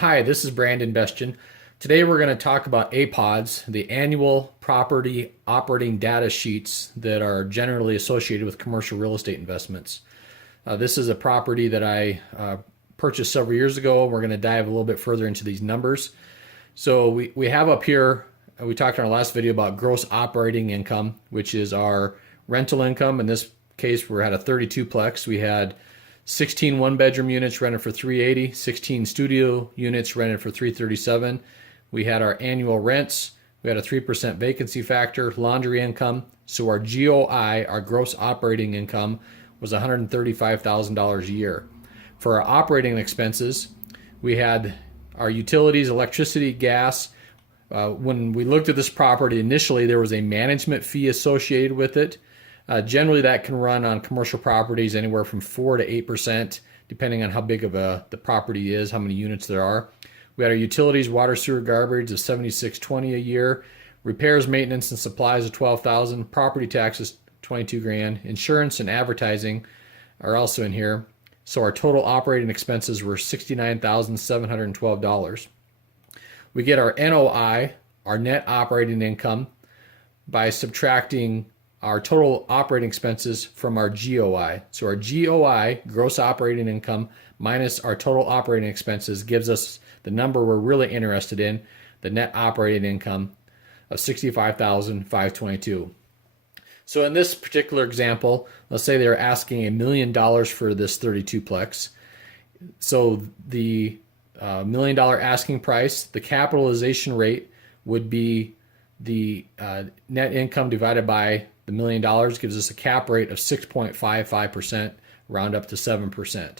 Hi, this is Brandon Bestian. Today we're going to talk about APODs, the annual property operating data sheets that are generally associated with commercial real estate investments. This is a property that I purchased several years ago. We're going to dive a little bit further into these numbers. So we have up here, we talked in our last video about gross operating income, which is our rental income. In this case, we're at a 32-plex. We had 16 one-bedroom units rented for $380, 16 studio units rented for $337. We had our annual rents. We had a 3% vacancy factor, laundry income. So our GOI, our gross operating income, was $135,000 a year. For our operating expenses, we had our utilities, electricity, gas. When we looked at this property initially, there was a management fee associated with it. Generally, that can run on commercial properties anywhere from 4 to 8%, depending on how big of the property is, how many units there are. We had our utilities, water, sewer, garbage of $76.20 a year, repairs, maintenance, and supplies of $12,000, property taxes $22,000, insurance and advertising are also in here. So our total operating expenses were $69,712. We get our NOI, our net operating income, by subtracting our total operating expenses from our GOI. So our GOI, gross operating income, minus our total operating expenses gives us the number we're really interested in, the net operating income of $65,522. So in this particular example, let's say they're asking $1 million for this 32-plex. So the $1 million asking price, the capitalization rate would be the net income divided by the $1 million, gives us a cap rate of 6.55%, round up to 7%.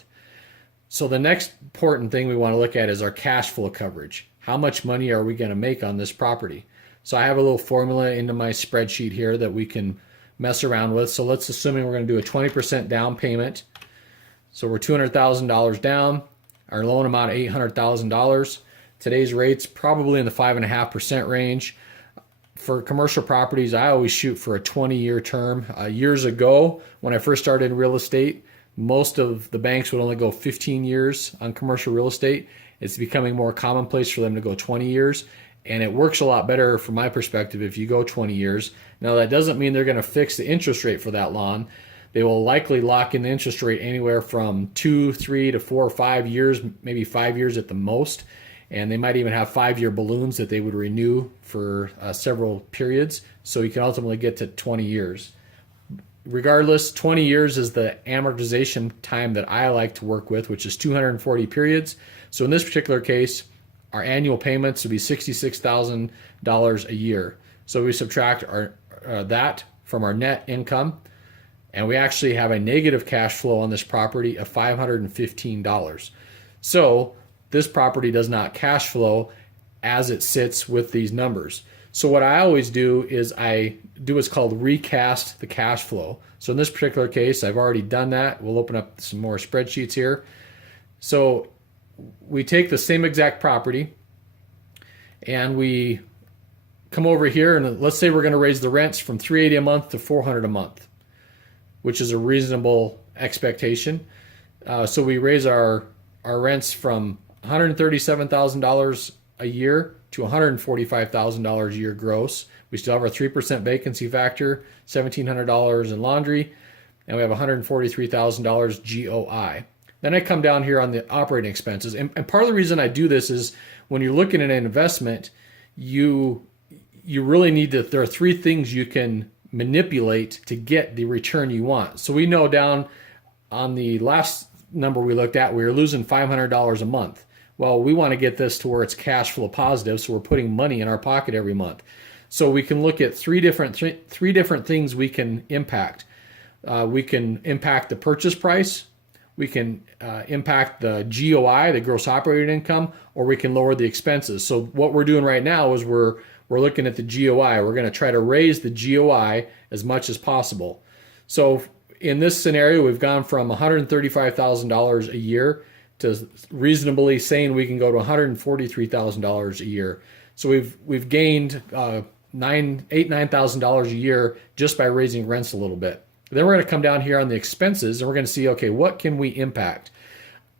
So the next important thing we want to look at is our cash flow coverage. How much money are we going to make on this property? So I have a little formula into my spreadsheet here that we can mess around with. So let's assume we're going to do a 20% down payment. So we're $200,000 down. Our loan amount $800,000. Today's rate's probably in the 5.5% range. For commercial properties, I always shoot for a 20-year term. Years ago, when I first started in real estate, most of the banks would only go 15 years on commercial real estate. It's becoming more commonplace for them to go 20 years, and it works a lot better from my perspective if you go 20 years. Now, that doesn't mean they're going to fix the interest rate for that long. They will likely lock in the interest rate anywhere from 2, 3 to 4 or 5 years, maybe 5 years at the most. And they might even have 5-year balloons that they would renew for several periods. So you can ultimately get to 20 years. Regardless, 20 years is the amortization time that I like to work with, which is 240 periods. So in this particular case, our annual payments would be $66,000 a year. So we subtract that from our net income, and we actually have a negative cash flow on this property of $515. So this property does not cash flow as it sits with these numbers. So what I always do is I do what's called recast the cash flow. So in this particular case, I've already done that. We'll open up some more spreadsheets here. So we take the same exact property and we come over here, and let's say we're going to raise the rents from $380 a month to $400 a month, which is a reasonable expectation. So we raise our rents from $137,000 a year to $145,000 a year gross. We still have our 3% vacancy factor, $1,700 in laundry, and we have $143,000 GOI. Then I come down here on the operating expenses. And part of the reason I do this is when you're looking at an investment, you really need to, there are 3 things you can manipulate to get the return you want. So we know down on the last number we looked at, we were losing $500 a month. Well, we want to get this to where it's cash flow positive, so we're putting money in our pocket every month. So we can look at three different things we can impact. We can impact the purchase price, we can impact the GOI, the gross operating income, or we can lower the expenses. So what we're doing right now is we're looking at the GOI. We're going to try to raise the GOI as much as possible. So in this scenario, we've gone from $135,000 a year to reasonably saying we can go to $143,000 a year. So we've gained $9,000 a year just by raising rents a little bit. Then we're going to come down here on the expenses, and we're going to see, okay, what can we impact?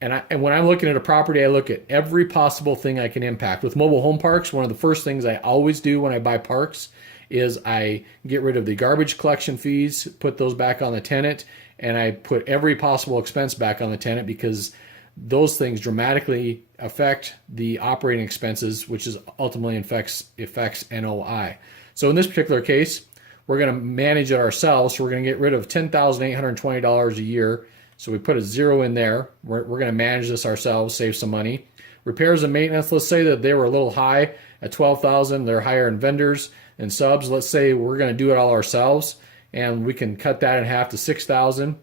And when I'm looking at a property, I look at every possible thing I can impact. With mobile home parks, one of the first things I always do when I buy parks is I get rid of the garbage collection fees, put those back on the tenant, and I put every possible expense back on the tenant, because those things dramatically affect the operating expenses, which is ultimately affects NOI. So in this particular case, we're going to manage it ourselves. So we're going to get rid of $10,820 a year. So we put a zero in there. We're going to manage this ourselves, save some money. Repairs and maintenance, let's say that they were a little high at $12,000. They're higher in vendors and subs. Let's say we're going to do it all ourselves, and we can cut that in half to $6,000.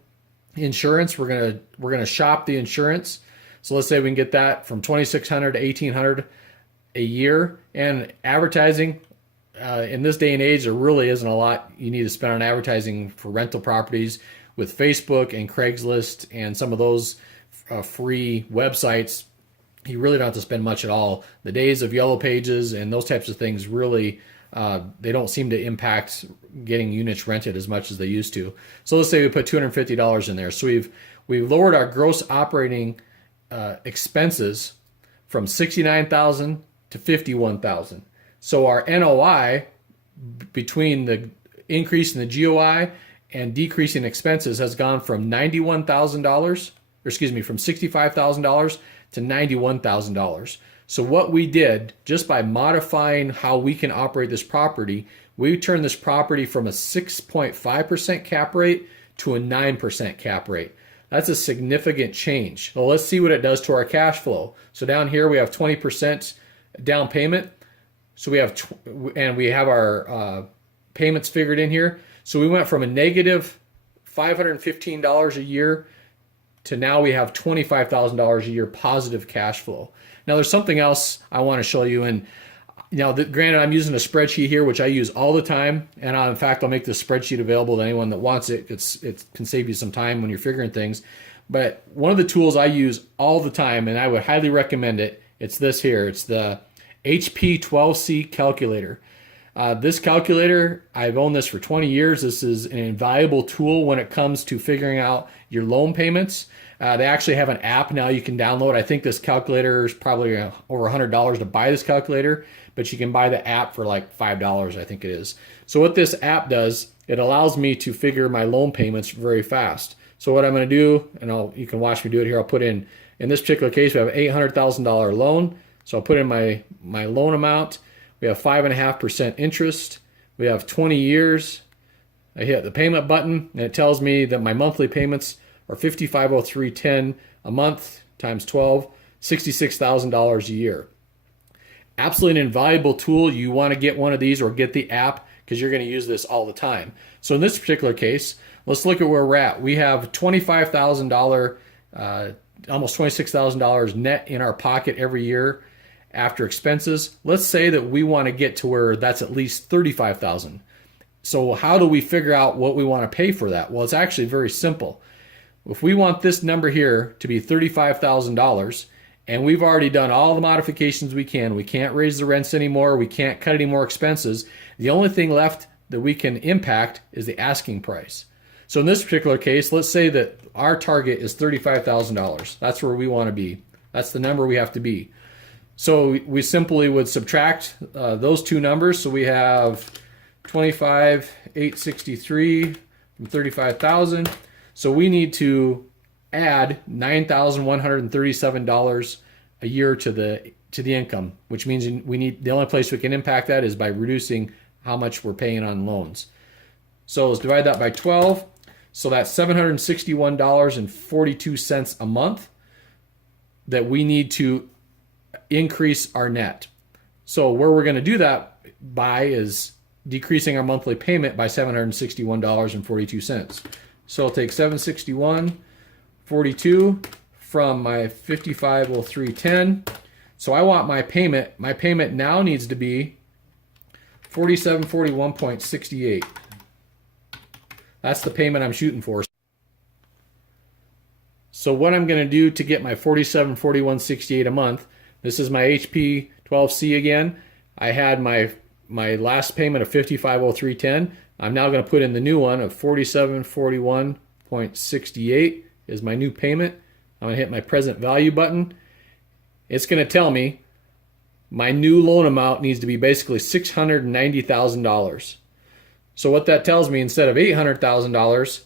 Insurance, we're going to shop the insurance. So let's say we can get that from $2,600 to $1,800 a year. And advertising, in this day and age, there really isn't a lot you need to spend on advertising for rental properties. With Facebook and Craigslist and some of those free websites, you really don't have to spend much at all. The days of yellow pages and those types of things really, they don't seem to impact getting units rented as much as they used to. So let's say we put $250 in there. So we've lowered our gross operating expenses from $69,000 to $51,000. So our NOI, between the increase in the GOI and decreasing expenses, has gone from $91,000, from $65,000 to $91,000. So what we did, just by modifying how we can operate this property, we turned this property from a 6.5% cap rate to a 9% cap rate. That's a significant change. Well, let's see what it does to our cash flow. So down here we have 20% down payment. So we have our payments figured in here. So we went from a negative $515 a year to now we have $25,000 a year positive cash flow. Now there's something else I want to show you. And granted, I'm using a spreadsheet here, which I use all the time. And in fact, I'll make this spreadsheet available to anyone that wants it. It can save you some time when you're figuring things. But one of the tools I use all the time, and I would highly recommend it, it's this here. It's the HP 12C calculator. This calculator, I've owned this for 20 years. This is an invaluable tool when it comes to figuring out your loan payments. They actually have an app now you can download. I think this calculator is probably over $100 to buy this calculator, but you can buy the app for like $5, I think it is. So what this app does, it allows me to figure my loan payments very fast. So what I'm going to do, and you can watch me do it here, I'll put in this particular case, we have an $800,000 loan. So I'll put in my loan amount. We have 5.5% interest. We have 20 years. I hit the payment button, and it tells me that my monthly payments are $5503.10 a month times 12, $66,000 a year. Absolutely an invaluable tool. You want to get one of these or get the app, because you're going to use this all the time. So in this particular case, let's look at where we're at. We have $25,000, almost $26,000 net in our pocket every year after expenses. Let's say that we want to get to where that's at least $35,000. So how do we figure out what we want to pay for that? Well, it's actually very simple. If we want this number here to be $35,000, and we've already done all the modifications we can't raise the rents anymore, we can't cut any more expenses, the only thing left that we can impact is the asking price. So in this particular case, let's say that our target is $35,000. That's where we want to be. That's the number we have to be. So we simply would subtract those two numbers. So we have $25,863 from $35,000. So we need to add $9,137 a year to the income, which means the only place we can impact that is by reducing how much we're paying on loans. So let's divide that by 12. So that's $761.42 a month that we need to increase our net. So where we're going to do that by is decreasing our monthly payment by $761.42. So I'll take $761.42 from my $5503.10. So I want my payment now needs to be $4741.68. That's the payment I'm shooting for. So what I'm going to do to get my $4741.68 a month, this is my HP 12C again. I had my last payment of $5503.10. I'm now going to put in the new one of $4741.68 is my new payment. I'm going to hit my present value button. It's going to tell me my new loan amount needs to be basically $690,000. So what that tells me, instead of $800,000,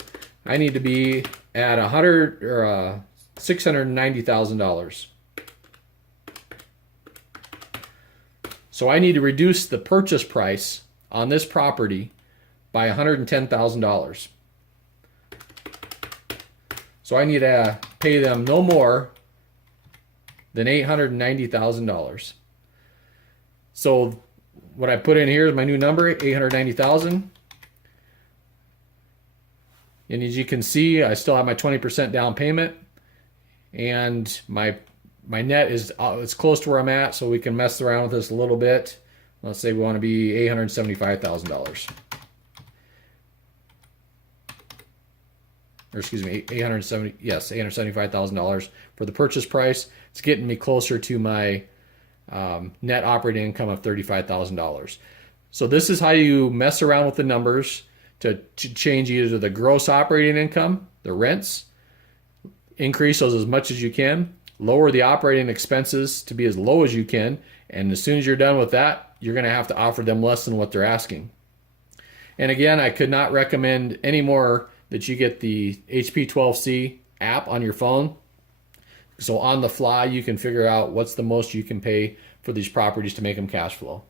I need to be at $690,000. So I need to reduce the purchase price on this property by $110,000. So I need to pay them no more than $890,000. So what I put in here is my new number, $890,000. And as you can see, I still have my 20% down payment, and my net is it's close to where I'm at, so we can mess around with this a little bit. Let's say we want to be $875,000. Or excuse me, $875,000 for the purchase price. It's getting me closer to my net operating income of $35,000. So this is how you mess around with the numbers to change either the gross operating income, the rents, increase those as much as you can, lower the operating expenses to be as low as you can, and as soon as you're done with that, you're going to have to offer them less than what they're asking. And again, I could not recommend any more that you get the HP12C app on your phone. So on the fly, you can figure out what's the most you can pay for these properties to make them cash flow.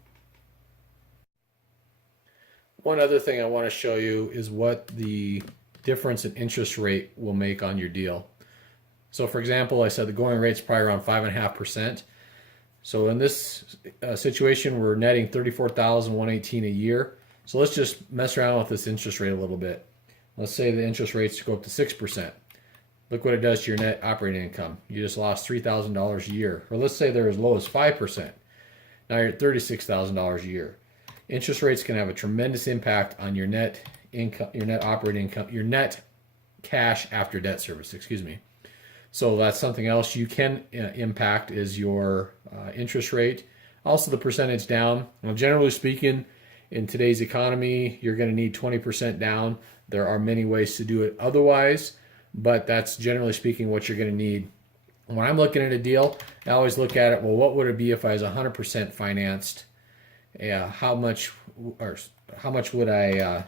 One other thing I want to show you is what the difference in interest rate will make on your deal. So for example, I said the going rate's probably around 5.5%. So in this situation, we're netting $34,118 a year. So let's just mess around with this interest rate a little bit. Let's say the interest rates go up to 6%. Look what it does to your net operating income. You just lost $3,000 a year. Or let's say they're as low as 5%. Now you're at $36,000 a year. Interest rates can have a tremendous impact on your net income, your net operating income, your net cash after debt service, excuse me. So that's something else you can impact is your interest rate. Also the percentage down. Now, generally speaking, in today's economy, you're going to need 20% down. There are many ways to do it otherwise, but that's generally speaking what you're going to need. When I'm looking at a deal, I always look at it, well, what would it be if I was 100% financed? How much would I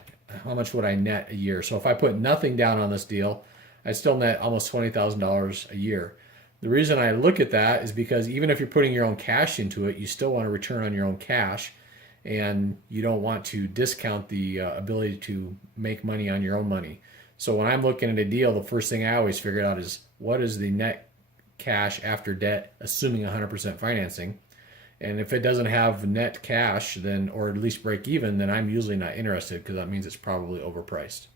net a year? So if I put nothing down on this deal, I still net almost $20,000 a year. The reason I look at that is because even if you're putting your own cash into it, you still want to return on your own cash, and you don't want to discount the ability to make money on your own money. So when I'm looking at a deal, the first thing I always figure out is what is the net cash after debt, assuming 100% financing. And if it doesn't have net cash, then, or at least break even, then I'm usually not interested, because that means it's probably overpriced.